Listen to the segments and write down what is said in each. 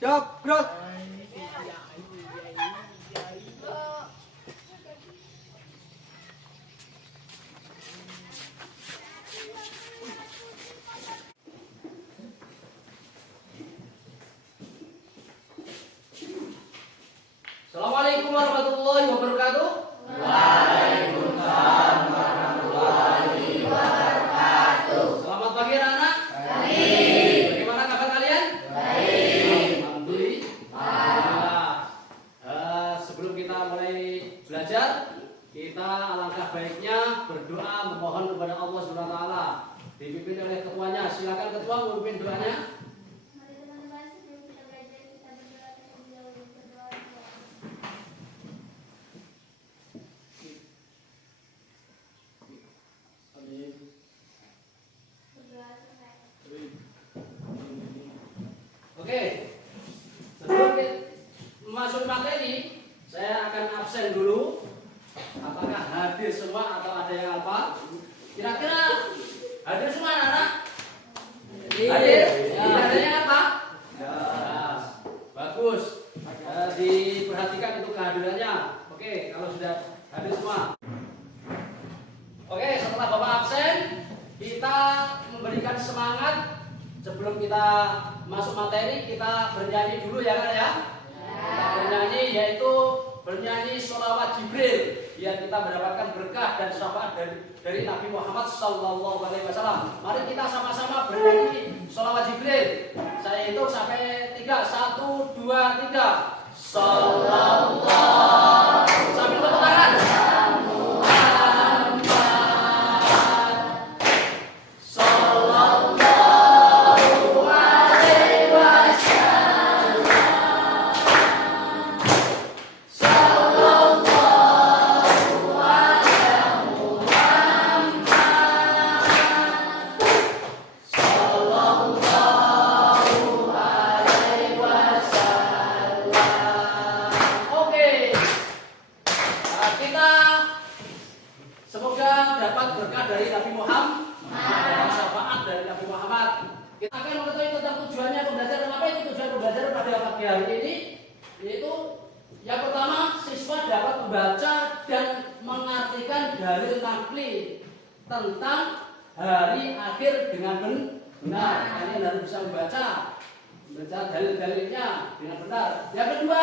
Jogrok. Assalamualaikum warahmatullahi wabarakatuh. Waalaikumsalam warahmatullahi wabarakatuh. Selamat pagi anak-anak. Baik. Bagaimana kabar kalian? Baik. Alhamdulillah. Sebelum kita mulai belajar, kita alangkah baiknya berdoa memohon kepada Allah Subhanahu wa taala. Dipimpin oleh ketuanya. Silakan ketua memimpin doanya. Oke, sebelum kita masuk materi, saya akan absen dulu. Apakah hadir semua atau ada yang apa? Kira-kira hadir semua anak-anak? Hadir? Ya, adanya apa? Ya, bagus. Diperhatikan itu kehadirannya. Oke, kalau sudah hadir semua. Oke, setelah Bapak absen, kita memberikan semangat. Sebelum kita masuk materi, kita bernyanyi dulu ya kan ya? Kita bernyanyi, yaitu bernyanyi sholawat Jibril, biar kita mendapatkan berkah dan syafaat dari Nabi Muhammad SAW. Mari kita sama-sama bernyanyi sholawat Jibril. Saya hitung sampai 3. 1, 2, 3. Sholawat. Sambil tepuk tangan. Semoga dapat berkah dari Nabi Muhammad dan syafaat dari Nabi Muhammad. Kita akan mengetahui tentang tujuannya pembelajaran. Apa itu tujuan pembelajaran pada pagi hari ini? Yaitu yang pertama, siswa dapat membaca dan mengartikan dalil nakli tentang hari akhir dengan benar. Kalian harus bisa membaca dalil-dalilnya dengan benar. Yang kedua,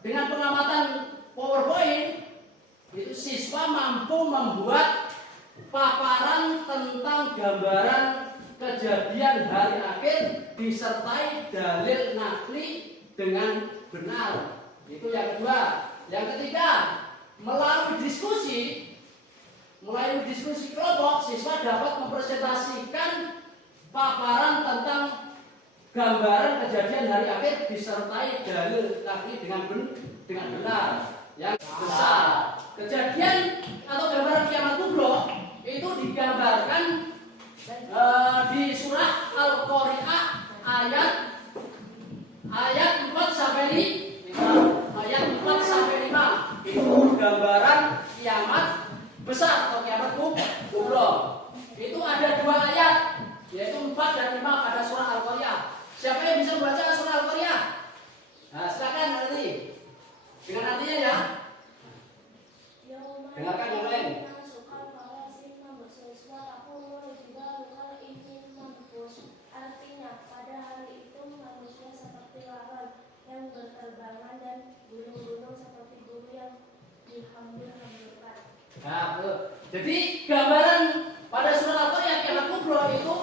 dengan pengamatan PowerPoint, itu siswa mampu membuat paparan tentang gambaran kejadian hari akhir disertai dalil nakli dengan benar. Itu yang kedua. Yang ketiga, melalui diskusi kelompok, siswa dapat mempresentasikan paparan tentang gambaran kejadian hari akhir disertai dalil nakli dengan benar. Yang besar, kejadian atau gambaran kiamat kubro itu digambarkan di surah Al-Qari'ah ayat 4 sampai 5. Ayat 4 sampai 5 itu gambaran kiamat besar atau kiamat kubro. Itu ada 2 ayat, yaitu 4 dan 5 pada surah Al-Qari'ah. Siapa yang bisa membaca surah Al-Qari'ah? Nah, silakan nanti. Dengan artinya ya. Dengarkan yang lain. Artinya pada hari itu manusia seperti lawan yang berterbangan dan gunung-gunung seperti bumi yang dihambur-hamburkan. Nah, betul. Jadi gambaran pada surah Al-Qari'ah kiamat kubro itu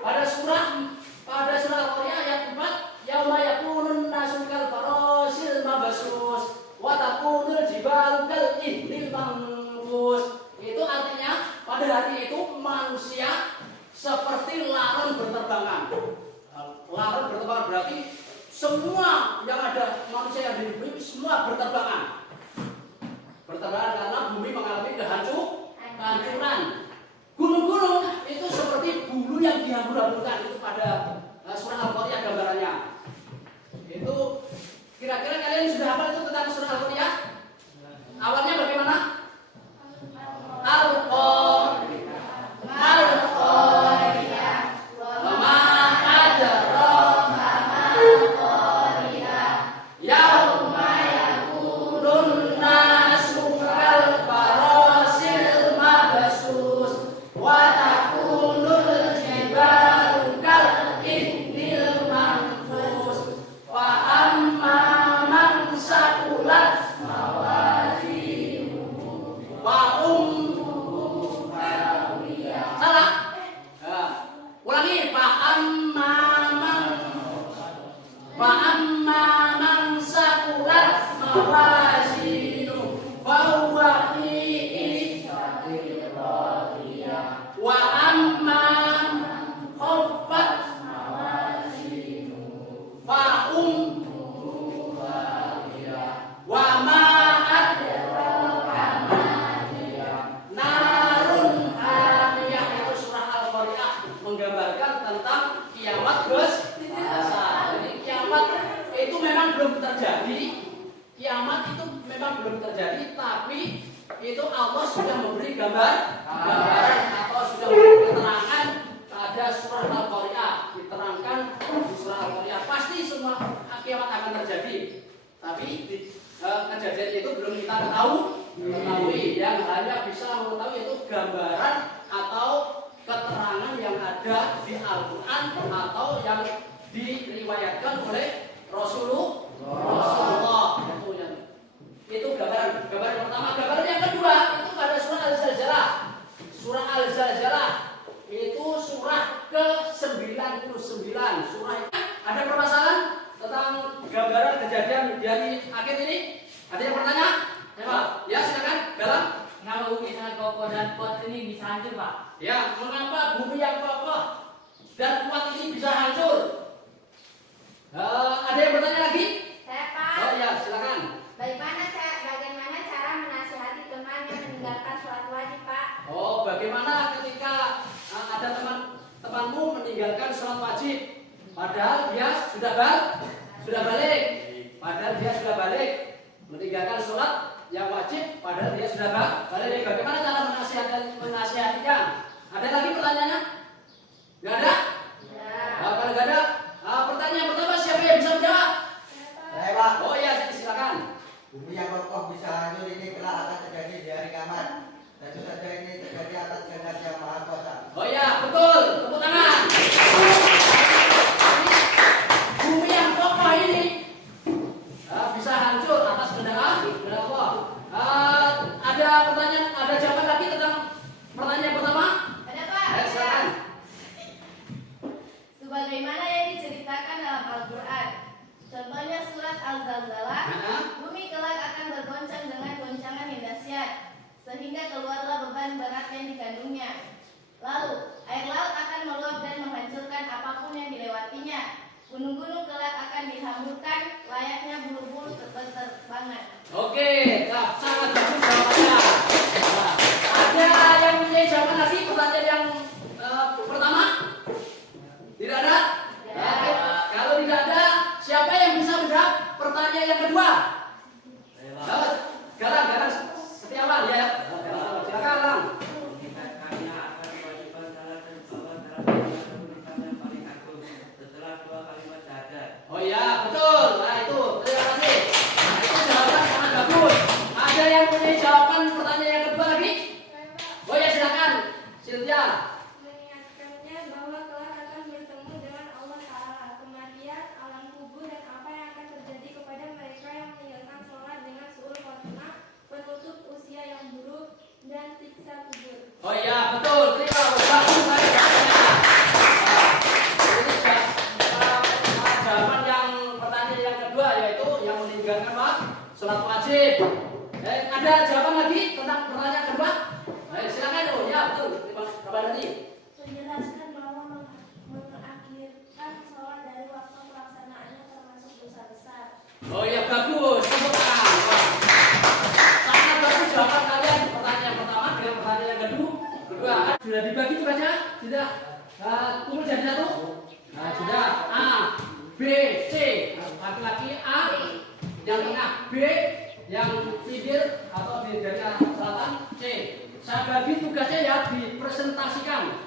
pada surah Al-Qari'ah ayat 4, yauma yakunun nasu kal farasil mabasus wa takunul jibalu kal ihnil manfus. Itu artinya pada hari itu manusia seperti laron berterbangan. Laron berterbangan berarti semua yang ada manusia yang di bumi semua berterbangan. Berterbangan karena bumi mengalami kehancuran. Gunung-gunung itu seperti bulu yang dihambur-hamburkan. Itu pada surah Al-Qari'ah gambarannya. Itu kira-kira kalian sudah hafal itu tentang surah Al-Qari'ah? Awalnya bagaimana? Al-Qari'ah. menggambarkan tentang kiamat besar. Jadi kiamat itu memang belum terjadi. Kiamat itu memang belum terjadi, tapi itu Allah sudah memberi gambaran atau sudah memberi keterangan pada surah Al-Qari'ah. Diterangkan di surah Al-Qari'ah pasti semua kiamat akan terjadi. Tapi kejadian itu belum kita ketahui. Yang hanya bisa mengetahui itu gambaran atau keterangan yang ada di Al-Quran atau yang diriwayatkan oleh Rasulullah. Itu gambaran pertama. Gambaran yang kedua itu pada surah Al-Zalzalah. Surah Al-Zalzalah itu surah ke-99. Surah itu ada permasalahan tentang gambaran kejadian dari akhir ini. Ada yang bertanya? Ya silakan. Dalam Kenapa bumi sangat kokoh dan kuat ini bisa hancur, Pak? ya, mengapa bumi yang kokoh dan kuat ini bisa hancur? Ada yang bertanya lagi? Saya Pak, Oh ya, silakan. bagaimana cara menasihati teman yang meninggalkan sholat wajib Pak? Oh, bagaimana ketika ada temanmu meninggalkan sholat wajib, padahal dia sudah balik, meninggalkan sholat yang wajib, padahal dia sudah balik. Bagaimana cara menasihatinya? Ada lagi pertanyaannya? Gak ada? Kalau gak ada, pertanyaan pertama siapa yang bisa menjawab? Saya Pak, Oh iya, silakan. bumi yang kokoh bisa hancur ini kelak akan terjadi di hari kiamat. Tentu saja ini terjadi atas kehendak yang maha kuasa. Oh iya, betul. Tepuk tangan. Bumi yang kokoh ini bisa hancur atas kehendak Allah. Ada pertanyaan, ada jawaban lagi tentang pertanyaan pertama? Ada Pak? Silakan. Sebagaimana yang diceritakan dalam Al-Quran, contohnya surat Al-Zalzalah, bumi kelak akan bergoncang dengan goncangan yang dahsyat, sehingga keluarlah beban berat yang dikandungnya. Lalu, air laut akan meluap dan menghancurkan apapun yang dilewatinya. Gunung-gunung kelak akan dihamburkan, layaknya bulu-bulu berterbangan. Oke, sangat bagus jawabannya. Ada yang punya jawaban lagi pertanyaan yang pertama? Tidak ada? Kalau tidak ada, siapa yang bisa menjawab pertanyaan yang kedua? Galang Setiawan ya. Silakan Galang. Kami akan diwajibkan salat dan bahwa salat adalah tulisan yang paling agung setelah dua kalimat syahadat. Oh iya, betul. Nah itu, terima kasih. Nah itu jawaban sangat bagus. Ada yang punya jawaban pertanyaan yang kedua lagi? Oh ya silakan, Cynthia. Mengingatkannya bahwa kelak akan bertemu dengan Allah Ta'ala, kematian, alam kubur, dan apa yang akan terjadi kepada mereka yang meninggalkan sholat dengan suul khotimah, penutup usia yang buruk, dan siksa kubur. Oh iya, betul. Terima kasih. Ini jawaban yang pertanyaan yang kedua yaitu yang meninggalkan sholat wajib. Ada jawaban lagi tentang pertanyaan kedua? Silakan. Oh ya, betul. Terima kasih. Menjelaskan bahwa mengakhirkan sholat dari waktu pelaksanaannya termasuk dosa besar. Oh iya, bagus. Tepuk tangan. Sangat bagus jawaban kalian. Pertanyaan pertama dengan pertanyaan yang kedua. Sudah dibagi tugasnya? Sudah kumpul jadi satu? Nah, sudah. A, B, C. Laki-laki A, yang tengah B, yang pinggir atau di dari arah selatan C. Saya bagi tugasnya ya dipresentasikan.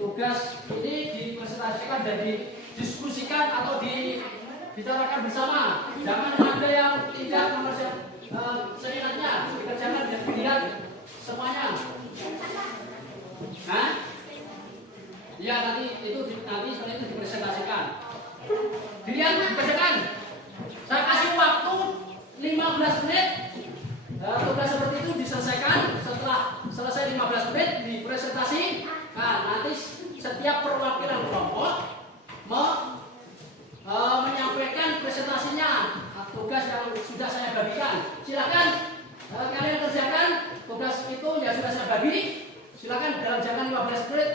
Tugas ini dipresentasikan dan didiskusikan atau dibicarakan bersama. Jangan ada yang tidak seingatnya dikerjakan dan dilihat semuanya. Hah? Ya nanti seperti itu dipresentasikan. Dilihat dikerjakan. Saya kasih waktu 15 menit. Tugas seperti itu diselesaikan. Setelah selesai 15 menit dipresentasi. Nah nanti setiap perwakilan kelompok menyampaikan presentasinya, tugas yang sudah saya bagikan. Silakan kalian kerjakan tugas itu yang sudah saya bagi. Silakan dalam jangka 15 menit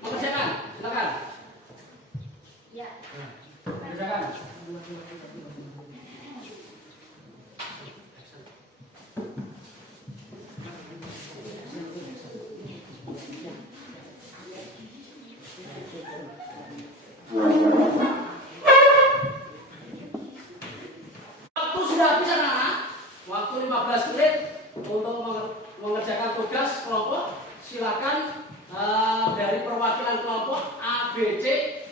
mengerjakan. Silakan. Ya. Kerjakan. silakan dari perwakilan kelompok A, B, C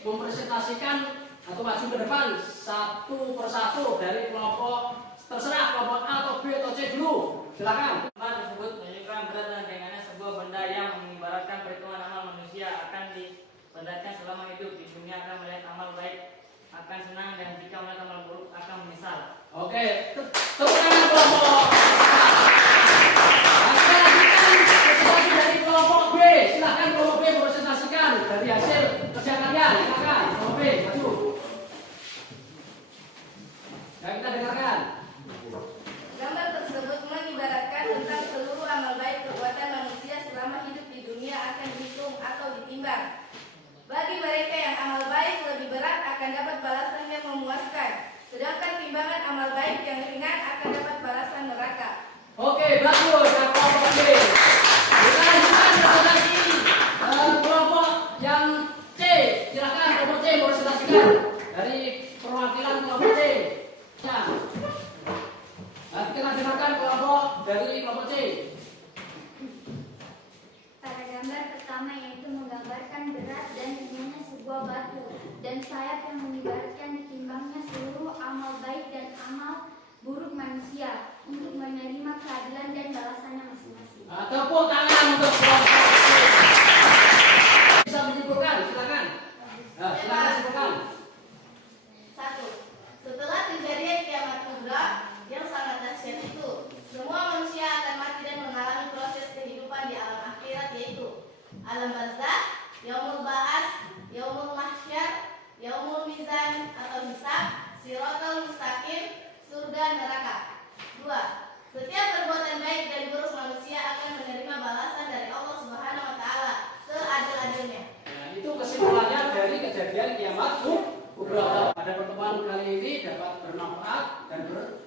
mempresentasikan atau maju ke depan satu persatu dari kelompok terserah kelompok A atau B atau C dulu. Silakan. Gambar tersebut menunjukkan berat dan ringannya sebuah benda yang mengibaratkan perhitungan amal manusia akan diperlihatkan selama hidup di dunia akan melihat amal baik akan senang dan jika melihat amal buruk akan menyesal. Oke, tepuk tangan kelompok. Kita lanjutkan presentasi dari kelompok B. Silakan kelompok B presentasikan dari hasil kerja kalian. Silakan kelompok B maju. Ya, kita dengarkan. Gambar tersebut mengibaratkan tentang seluruh amal baik perbuatan manusia selama hidup di dunia akan dihitung atau ditimbang. Bagi mereka yang amal baik lebih berat akan dapat balasan yang memuaskan, sedangkan timbangan amal baik yang ringan akan dapat balasan neraka. Oke, bagus ya kelompok B. Kita lanjutkan presentasi kelompok yang C. Silakan kelompok C presentasikan dari perwakilan kelompok C. Ya. Nanti kita dengarkan kelompok dari kelompok C. Pada gambar pertama yaitu menggambarkan berat dan ringannya sebuah batu dan sayap yang mengibaratkan ditimbangnya seluruh amal baik dan amal buruk manusia untuk menerima keadilan dan balasannya masing-masing. Tepuk tangan untuk kelompok C. Bisa menyimpulkan, silakan. Silakan simpulkan. 1. Setelah kejadian kiamat kubra yang sangat dahsyat itu, semua manusia akan mati dan mengalami proses kehidupan di alam akhirat yaitu alam barzakh, yaumul ba'ats, yaumul mahsyar, yaumul mizan atau hisab, siratal mustaqim, surga neraka. 2. Setiap perbuatan baik dan buruk manusia akan menerima balasan dari Allah Subhanahu wa taala seadil-adilnya. Nah, itu kesimpulannya dari kejadian kiamat kubra. Pada pertemuan kali ini dapat bermanfaat dan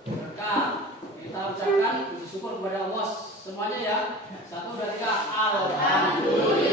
berkah. Kita ucapkan puji syukur kepada Allah semuanya ya. 1, 2, 3. Alhamdulillah.